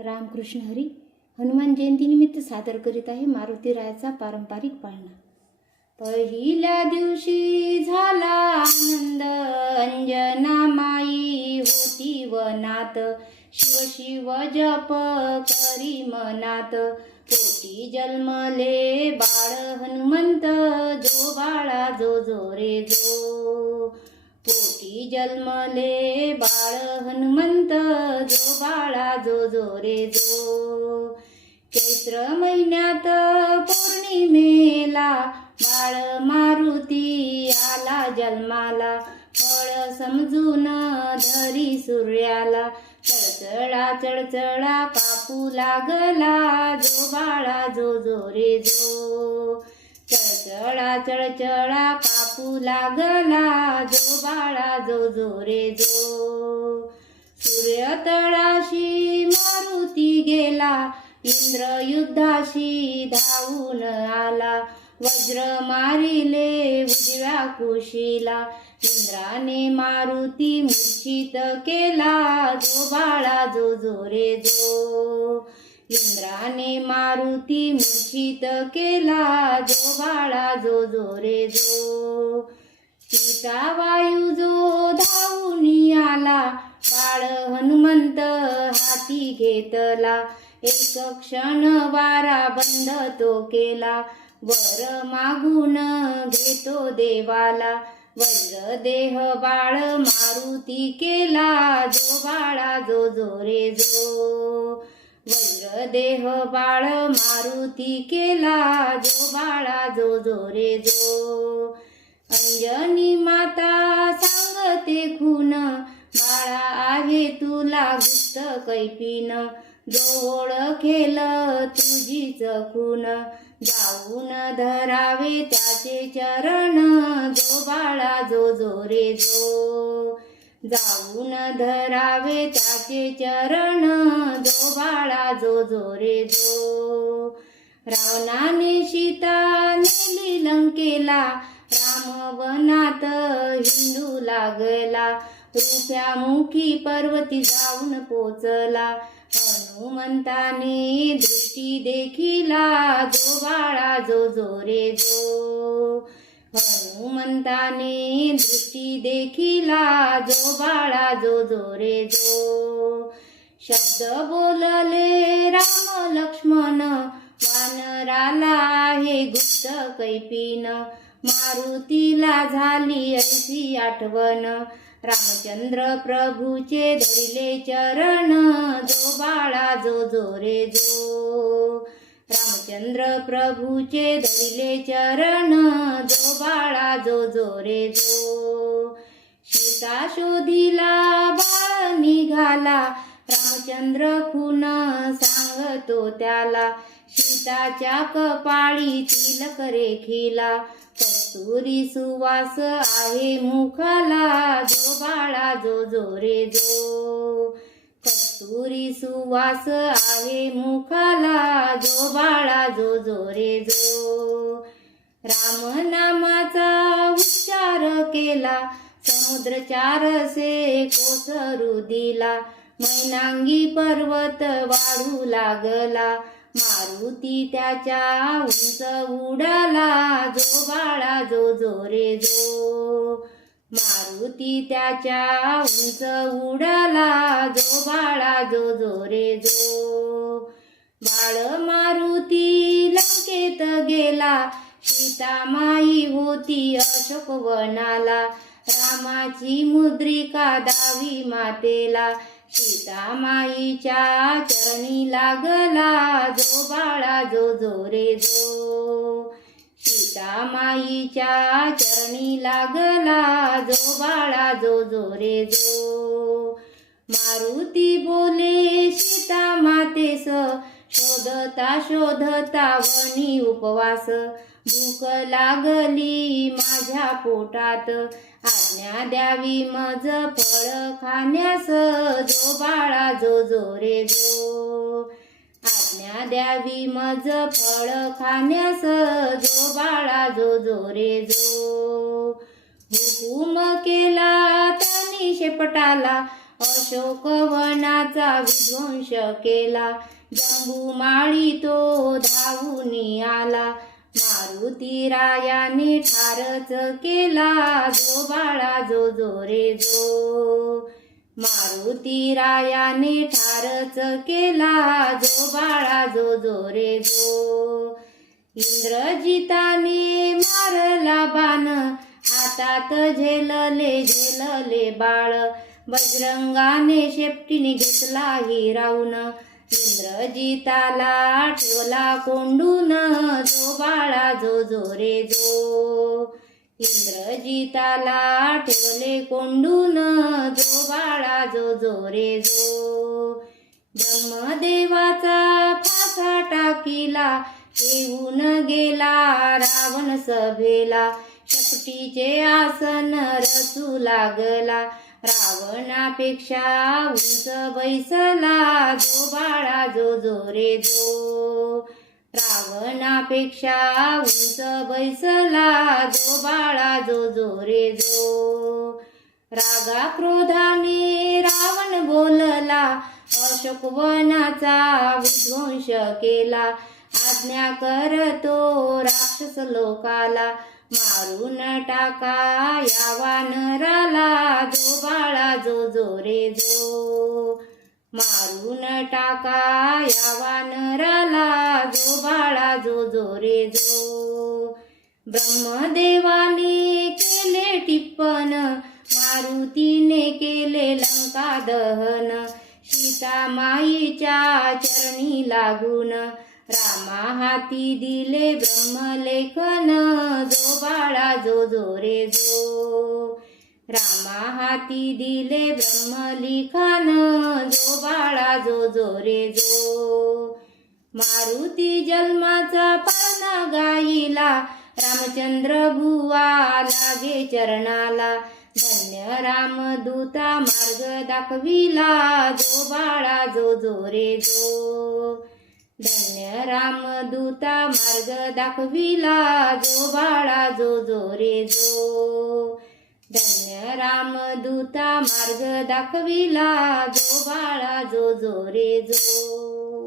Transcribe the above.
रामकृष्ण हरी हनुमान जयंतीनिमित्त सादर करीत आहे मारुती रायाचा पारंपरिक पाळणा. पहिल्या दिवशी झाला आनंद अंजना माई होती वनात. शिव शिव जप करी मनात. पोटी जन्मले बाळ हनुमंत जो बाळा जो जो रे जो. पोटी जन्मले बाळ हनुमंत? जो बाळा जो जो रे जो. चैत्र महिन्यात पौर्णिमेला बाळ मारुती आला जन्माला. फळ समजून धरी सूर्याला. चळचळा चळचळा कापू लागला. जो बाळा जो जो रे जो. चळचळा चळचळा कापू लागला जो बाळा जो जो रे जो. सूर्य तळाशी मारुती गेला इंद्र युद्धाशी धावून आला. वज्र मारिले उजव्या कुशीला इंद्राने मारुती मूर्छित केला. जो बाळा जो जो रे जो. इंद्राने मारुती मूर्छित केला जो बाळा जो जो रे जो सीता वायू जो धावून आला. बाळ हनुमंत हाती घेतला. एक क्षण वारा बंद तो केला. वर मागून घेतो देवाला. वज्र देह बाळ मारुती केला. जो बाळा जो जो रे जो वज्र देह बाळ मारुती केला जो बाळा जो जो रे जो. अंजनी माता सांगते खून बाळा आहे तुला गुप्त कैपीन जो ओळखेल तुझीच खून जाऊन धरावे त्याचे चरण. जो बाळा जो जो रे जो. जाऊन धरावे त्याचे चरण जो बाळा जो जो रे जो. रावणाने सीता नेली लंकेला राम वनात हिंदू लागला. रुप्या मुखी पर्वती जाऊन पोचला. हनुमंताने दृष्टी देखिला जो बाळा जो जो रे जो. हनुमंताने दृष्टी देखिला जो बाळा जो जो रे जो शब्द बोलले राम लक्ष्मण वानराला हे गुप्त कैपीन मारुतीला झाली ऐशी आठवण. रामचंद्र प्रभूचे धरिले चरण जो बाळा जो जो रे जो चंद्र प्रभूचे धरिले चरण जो बाळा जो जो रे जो. सीता शोधिला बाळ निघाला रामचंद्र खून सांगतो त्याला. सीताच्या कपाळी तिलक रेखिला कस्तुरी सुवास आहे मुखाला जो बाळा जो जो रे जो. कस्तुरी सुवास आहे मुखाला जो जो रे जो. राम नामाचा उच्चार केला. समुद्र चारसे कोसरू दिला. मैनांगी पर्वत वाढू लागला. मारुती त्याच्या उंच उडाला. जो बाळा जो जो रे जो. मारुती त्याच्या उंच उडाला. जो बाळा जो जो रे जो. बाळ मा गेला. सीता माई होती अशोक वनाला. रामाची मुद्रिका दावी मातेला. सीता माईच्या चरणी लागला जो बाळा जो जो रे जो. सीता माईच्या चरणी लागला जो बाळा जो जो रे जो. मारुती बोले सीता मातेस शोधता शोधता वनी उपवास. भूक लागली माझ्या पोटात. आज्ञा द्यावी मज फळ खाण्यास. जो बाळा जो जो रे जो. आज्ञा द्यावी मज फळ खाण्यास. जो बाळा जो जो रे जो. हुकूम केला तनी शेपटाला. अशोकवनाचा विध्वंस केला. जंबूमाळी तो धावून आला. मारुती रायाने ठारच केला. जो बाळा जो जो रे जो. मारुती रायाने ठारच केला. जो बाळा जो जो रे जो. इंद्रजिताने मारला बाण. हातात झेलले झेलले बाळ. बजरंगाने शेपटीने घेतला हिरावून इंद्रजिताला ठेवला कोंडून जो बाळा जो जो रे जो. इंद्रजिताला ठेवले कोंडून जो बाळा जो जो रे जो. ब्रह्मदेवाचा फासा टाकीला येऊन गेला रावण सभेला. शपटीचे आसन रचू लागला. रावणापेक्षा उंच बैसला जो बाळा जो जो रे जो. रावणापेक्षा उंच बैसला जो बाळा जो जो रे जो. रागा क्रोधाने रावण बोलला अशोकवनाचा विध्वंस केला. आज्ञा करतो राक्षस लोकाला. मारून टाका या वानराला जो बाळा जो जो रे जो. मारून टाका या वानराला जो बाळा जो जो रे जो. ब्रह्मदेवाने केले टिप्पण मारुतीने केले लंका दहन. सीता माईच्या चरणी लागून रामा हाती दिले ब्रह्मलेखन जो बाळा जो जो रे जो. रामा हाती दिले ब्रह्मलिखान जो बाळा जो जो रे जो. मारुती जन्माचा पाळणा गाईला रामचंद्र भुवा लागे चरणाला. धन्य रामदूता मार्ग दाखविला जो बाळा जो जो रे जो. धन्य रामदूता मार्ग दाखविला जो बाळा जो जो रे जो. धन्य रामदूता मार्ग दाखविला जो बाळा जो जो रे जो.